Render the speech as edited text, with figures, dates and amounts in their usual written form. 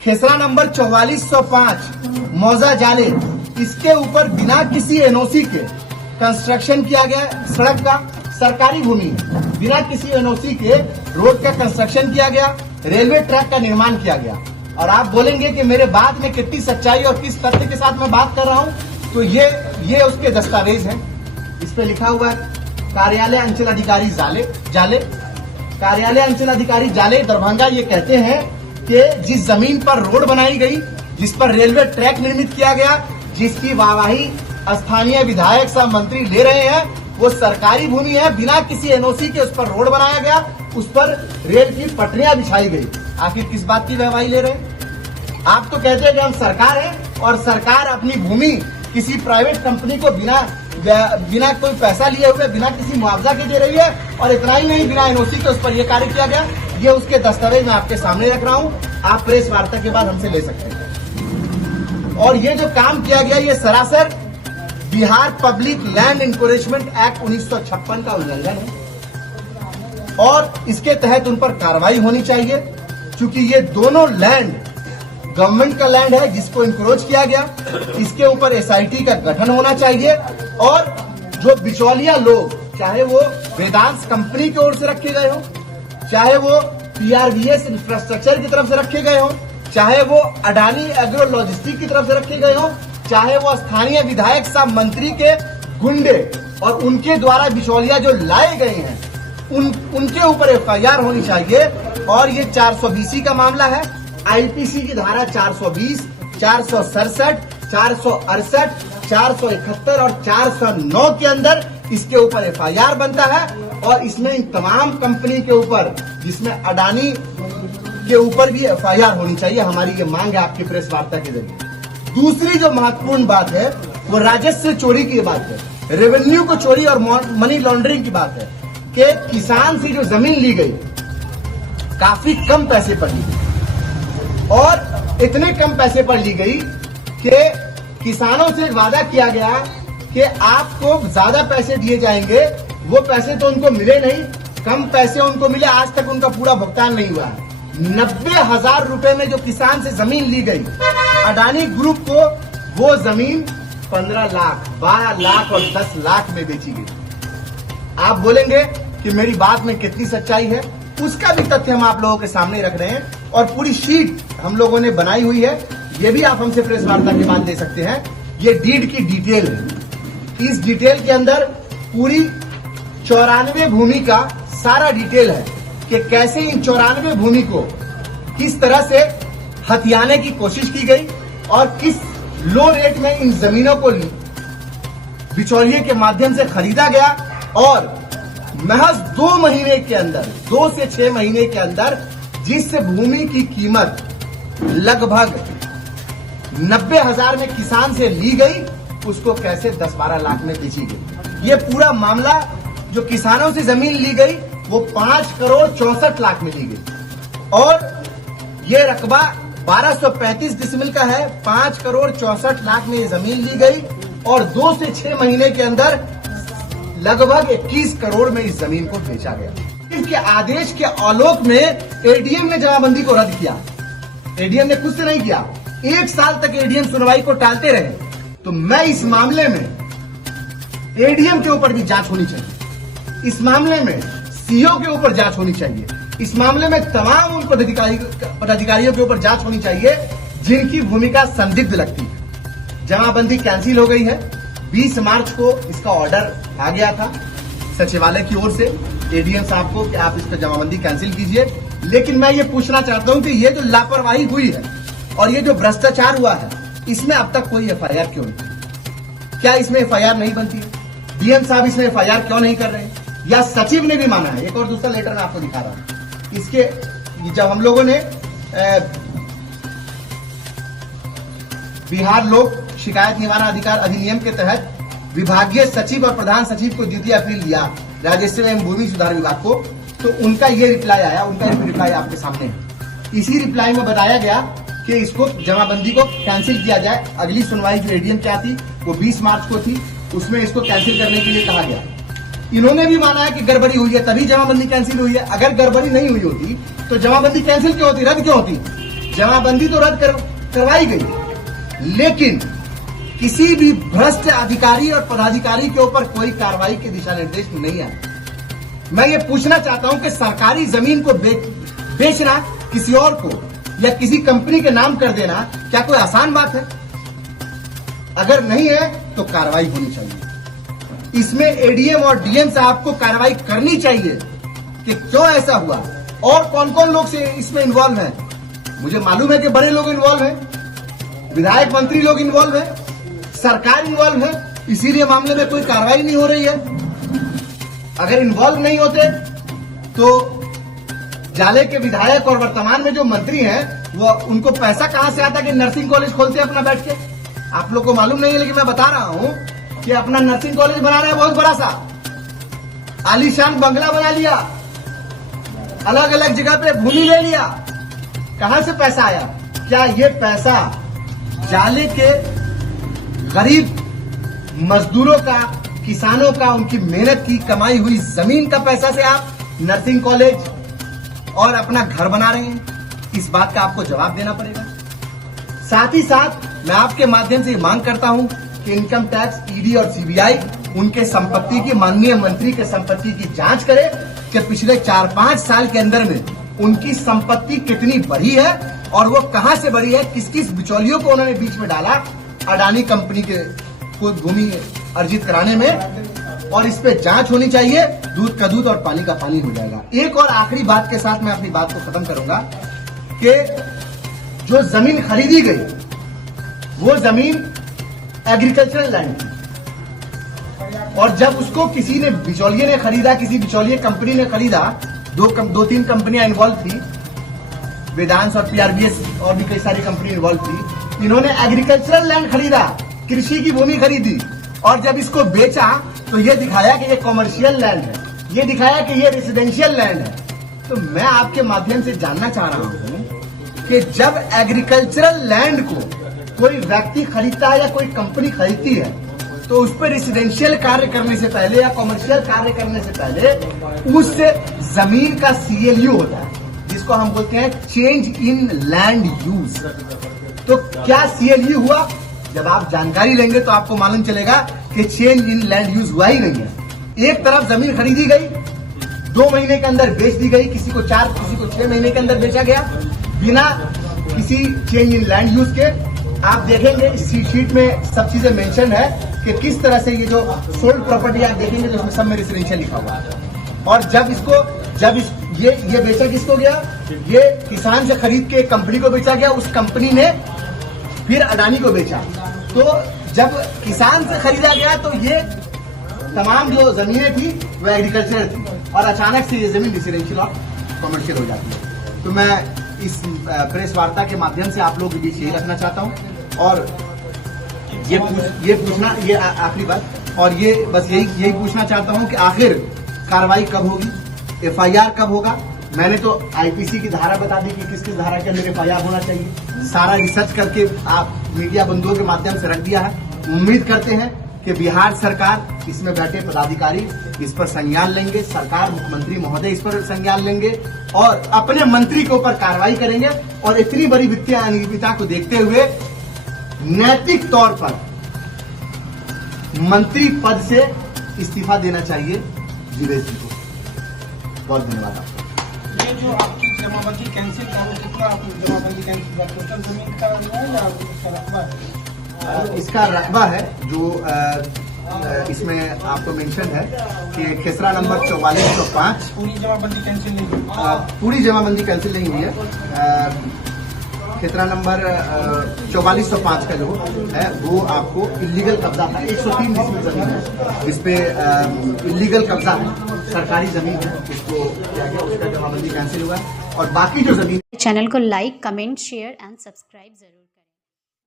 खेसरा नंबर 4405 मौजा जाले, इसके ऊपर बिना किसी एनओसी के कंस्ट्रक्शन किया गया। सड़क का सरकारी भूमि है, बिना किसी एनओसी के रोड का कंस्ट्रक्शन किया गया, रेलवे ट्रैक का निर्माण किया गया। और आप बोलेंगे कि मेरे बात में कितनी सच्चाई और किस तथ्य के साथ मैं बात कर रहा हूं, तो ये उसके दस्तावेज हैं। इस पे लिखा हुआ है कार्यालय अंचल अधिकारी जाले, कार्यालय अंचल अधिकारी जाले दरभंगा। ये कहते हैं कि जिस जमीन पर रोड बनाई गई, जिस पर रेलवे ट्रैक निर्मित किया गया, जिसकी वाहवाही स्थानीय विधायक सह मंत्री ले रहे हैं, वो सरकारी भूमि है। बिना किसी एनओसी के उस पर रोड बनाया गया, उस पर रेल की पटरियां बिछाई गई। आखिर किस बात की वाहवाही ले रहे हैं? आप तो कहते हैं कि हम सरकार है और सरकार अपनी भूमि किसी प्राइवेट कंपनी को बिना कोई पैसा लिए हुए, बिना किसी मुआवजा के दे रही है। और इतना ही नहीं, बिना एनओसी के उस पर यह कार्य किया गया। ये उसके दस्तावेज मैं आपके सामने रख रहा हूं, आप प्रेस वार्ता के बाद हमसे ले सकते हैं। और ये जो काम किया गया, ये सरासर Bihar public land encroachment act 1956 का उल्लंघन है और इसके तहत उन पर कार्रवाई होनी चाहिए, क्योंकि ये दोनों लैंड गवर्नमेंट का लैंड है जिसको इंक्रोच किया गया। इसके ऊपर एसआईटी का गठन होना चाहिए और जो बिचौलिया लोग, चाहे वो वेदांत कंपनी की ओर से रखे गए हो, चाहे वो पीआरवीएस इंफ्रास्ट्रक्चर की तरफ से रखे गए हो, चाहे वो अडानी एग्रो लॉजिस्टिक की तरफ से रखे गए हो, चाहे वो स्थानीय विधायक सह मंत्री के गुंडे और उनके द्वारा बिचौलिया जो लाए गए हैं, उनके ऊपर एफआईआर होनी चाहिए। और ये 420 का मामला है। आईपीसी की धारा 420, 467, 468, 471 और 409 के अंदर इसके ऊपर एफआईआर बनता है। और इसमें इन तमाम कंपनी के ऊपर, जिसमें अडानी के ऊपर भी एफआईआर होनी चाहिए। हमारी ये मांग है आपकी प्रेस वार्ता के जरिए। दूसरी जो महत्वपूर्ण बात है वो राजस्व चोरी की बात है, रेवेन्यू को चोरी और मनी लॉन्ड्रिंग की बात है कि किसान से जो जमीन ली गई काफी कम पैसे पर ली गई और इतने कम पैसे पर ली गई कि किसानों से वादा किया गया कि आपको ज्यादा पैसे दिए जाएंगे। वो पैसे तो उनको मिले नहीं, कम पैसे उनको मिले। आज तक उनका पूरा भुगतान नहीं हुआ है। 90,000 रुपए में जो किसान से जमीन ली गई, अडानी ग्रुप को वो जमीन 15 लाख, 12 लाख और 10 लाख में बेची गई। आप बोलेंगे कि मेरी बात में कितनी सच्चाई है, उसका भी तथ्य हम आप लोगों के सामने रख रहे हैं और पूरी शीट हम लोगों ने बनाई हुई है। ये भी आप हमसे प्रेस वार्ता के बाद ले सकते हैं। ये डीड की डिटेल है। इस डिटेल के अंदर पूरी 94 भूमि का सारा डिटेल है कि कैसे इन 94 भूमि को किस तरह से हथियाने की कोशिश की गई और किस लो रेट में इन जमीनों को बिचौलिए के माध्यम से खरीदा गया। और महज 2 महीने के अंदर, 2 से 6 महीने के अंदर जिस भूमि की कीमत लगभग 90,000 में किसान से ली गई, उसको कैसे 10-12 लाख में बेची गई। ये पूरा मामला जो किसानों से जमीन ली गई वो 5 करोड़ 64 लाख में ली गई और ये रकबा 1235 डिसमिल का है। 5 करोड़ 64 लाख में ये जमीन ली गई और 2 से 6 महीने के अंदर लगभग 21 करोड़ में इस जमीन को बेचा गया। इसके आदेश के आलोक में एडीएम ने जमाबंदी को रद्द किया। एडीएम ने खुद से नहीं किया, 1 साल तक एडीएम सुनवाई को टालते रहे। तो मैं इस मामले में एडीएम के ऊपर भी जांच होनी चाहिए, इस मामले में सीओ के ऊपर जांच होनी चाहिए, इस मामले में तमाम उन पदाधिकारियों के ऊपर जांच होनी चाहिए जिनकी भूमिका संदिग्ध लगती है। जमाबंदी कैंसिल हो गई है। 20 मार्च को इसका ऑर्डर आ गया था सचिवालय की ओर से एडीएम साहब को कि आप इस पर जमाबंदी कैंसिल कीजिए। लेकिन मैं ये पूछना चाहता हूं कि ये जो लापरवाही हुई है और ये जो भ्रष्टाचार हुआ है, इसमें अब तक कोई एफआईआर क्यों नहीं? क्या इसमें एफआईआर नहीं बनती है? डीएम साहब इसमें एफआईआर क्यों नहीं कर रहे हैं? या सचिव ने भी माना है? एक और दूसरा लेटर मैं आपको दिखा रहा हूं। इसके जब हम लोगों ने बिहार लोक शिकायत निवारण अधिकार अधिनियम के तहत विभागीय सचिव और प्रधान सचिव को द्वितीय अपील दिया राजस्व एवं भूमि सुधार विभाग को, तो उनका ये रिप्लाई आया। उनका रिप्लाई आपके सामने है। इसी रिप्लाई में बताया गया कि इसको जमाबंदी को कैंसिल किया जाए। अगली सुनवाई जो एडीएम क्या थी वो 20 मार्च को थी, उसमें इसको कैंसिल करने के लिए कहा गया। इन्होंने भी माना है कि गड़बड़ी हुई है तभी जमाबंदी कैंसिल हुई है। अगर गड़बड़ी नहीं हुई होती तो जमाबंदी कैंसिल क्यों होती, रद्द क्यों होती? जमाबंदी तो रद्द करवाई गई, लेकिन किसी भी भ्रष्ट अधिकारी और पदाधिकारी के ऊपर कोई कार्रवाई के दिशा निर्देश नहीं आए। मैं ये पूछना चाहता हूं कि सरकारी जमीन को बेचना किसी और को या किसी कंपनी के नाम कर देना क्या कोई आसान बात है? अगर नहीं है तो कार्रवाई होनी चाहिए। इसमें एडीएम और डीएम साहब को कार्रवाई करनी चाहिए कि क्यों ऐसा हुआ और कौन कौन लोग से इसमें इन्वॉल्व हैं। मुझे मालूम है कि बड़े लोग इन्वॉल्व हैं, विधायक मंत्री लोग इन्वॉल्व हैं, सरकार इन्वॉल्व है, इसीलिए मामले में कोई कार्रवाई नहीं हो रही है। अगर इन्वॉल्व नहीं होते तो जाले के विधायक और वर्तमान में जो मंत्री हैं वो उनको पैसा कहां से आता कि नर्सिंग कॉलेज खोलते अपना बैठ के? आप लोग को मालूम नहीं है, लेकिन मैं बता रहा हूं कि अपना नर्सिंग कॉलेज बना रहे हैं, बहुत बड़ा सा आलीशान बंगला बना लिया, अलग अलग जगह पे भूमि ले लिया। कहां से पैसा आया? क्या ये पैसा जाले के गरीब मजदूरों का, किसानों का, उनकी मेहनत की कमाई हुई जमीन का पैसा से आप नर्सिंग कॉलेज और अपना घर बना रहे हैं? इस बात का आपको जवाब देना पड़ेगा। साथ ही साथ मैं आपके माध्यम से मांग करता हूं कि इनकम टैक्स, ईडी और सीबीआई उनके संपत्ति की, माननीय मंत्री के संपत्ति की जांच करे कि पिछले 4-5 साल के अंदर में उनकी संपत्ति कितनी बढ़ी है और वो कहां से बढ़ी है, किस किस बिचौलियों को उन्होंने बीच में डाला अडानी कंपनी के को भूमि अर्जित कराने में, और इस पे जांच होनी चाहिए। दूध का दूध और पानी का पानी हो जाएगा। एक और आखिरी बात के साथ मैं अपनी बात को खत्म करूंगा कि जो जमीन खरीदी गई वो जमीन एग्रीकल्चरल लैंड थी, और जब उसको किसी ने बिचौलिए ने खरीदा, किसी बिचौलिए कंपनी ने खरीदा, 2-3 कंपनियां इन्वॉल्व थी, वेदांश और पीआरबीएस और भी कई सारी कंपनी इन्वॉल्व थी। इन्होंने एग्रीकल्चरल लैंड खरीदा, कृषि की भूमि खरीदी, और जब इसको बेचा तो ये दिखाया कि ये कॉमर्शियल लैंड है, ये दिखाया कि ये रेसिडेंशियल लैंड है। तो मैं आपके माध्यम से जानना चाह रहा हूं कि जब एग्रीकल्चरल लैंड को कोई व्यक्ति खरीदता है या कोई कंपनी खरीदती है तो उस पर रेसिडेंशियल कार्य करने से पहले या कॉमर्शियल कार्य करने से पहले उस जमीन का सीएलयू होता है, जिसको हम बोलते हैं चेंज इन लैंड यूज। तो क्या सीएलयू हुआ? जब आप जानकारी लेंगे तो आपको मालूम चलेगा कि चेंज इन लैंड यूज हुआ ही नहीं है। एक तरफ जमीन खरीदी गई, 2 महीने के अंदर बेच दी गई, किसी को 4, किसी को 6 महीने के अंदर बेचा गया बिना किसी चेंज इन लैंड यूज के। आप देखेंगे इस शीट में सब चीजें मेंशन है कि किस तरह से ये जो सोल्ड प्रॉपर्टी आप देखेंगे तो उसमें सब में रेसिडेंशियल लिखा हुआ है। और जब ये बेचा किसको गया? ये किसान से खरीद के कंपनी को बेचा गया, उस कंपनी ने फिर अडानी को बेचा। तो जब किसान से खरीदा गया तो ये तमाम जो जमीनें थी वो एग्रीकल्चरल थी, और अचानक से ये जमीन रेसिडेंशियल और कमर्शियल हो जाती है। तो मैं इस प्रेस वार्ता के माध्यम से आप लोगों के बीच यही रखना चाहता हूं, और ये पूछना, ये आखिरी बात, और ये बस यही पूछना चाहता हूं कि आखिर कार्रवाई कब होगी, एफआईआर कब होगा? मैंने तो आईपीसी की धारा बता दी कि किस किस धारा के अंदर एफआईआर होना चाहिए, सारा रिसर्च करके आप मीडिया बंधुओं के माध्यम से रख दिया है। उम्मीद करते हैं कि बिहार सरकार, इसमें बैठे पदाधिकारी इस पर संज्ञान लेंगे, सरकार, मुख्यमंत्री महोदय इस पर संज्ञान लेंगे और अपने मंत्री के ऊपर कार्रवाई करेंगे, और इतनी बड़ी वित्तीय अनियमितता को देखते हुए नैतिक तौर पर मंत्री पद से इस्तीफा देना चाहिए जीवेश जी को। बहुत धन्यवाद आपका। ये जो आपकी जमाबंदी कैंसिल का, वो कितना जमाबंदी कैंसिल, टोटल जमीन का है या इसका रकबा है? इसका रकबा है जो इसमें आपको मेंशन है कि खेसरा नंबर 4405। पूरी जमाबंदी कैंसिल नहीं हुई? पूरी जमाबंदी कैंसिल नहीं हुई है। खेसरा नंबर 4405 का जो है वो आपको इलीगल कब्जा था, 103 जिसमें जमीन है, जिसपे इलीगल कब्जा है, सरकारी जमीन है, उसको किया गया, उसका जमाबंदी कैंसिल हुआ। और बाकी जो जमीन, चैनल को like, comment, share and subscribe जरूर।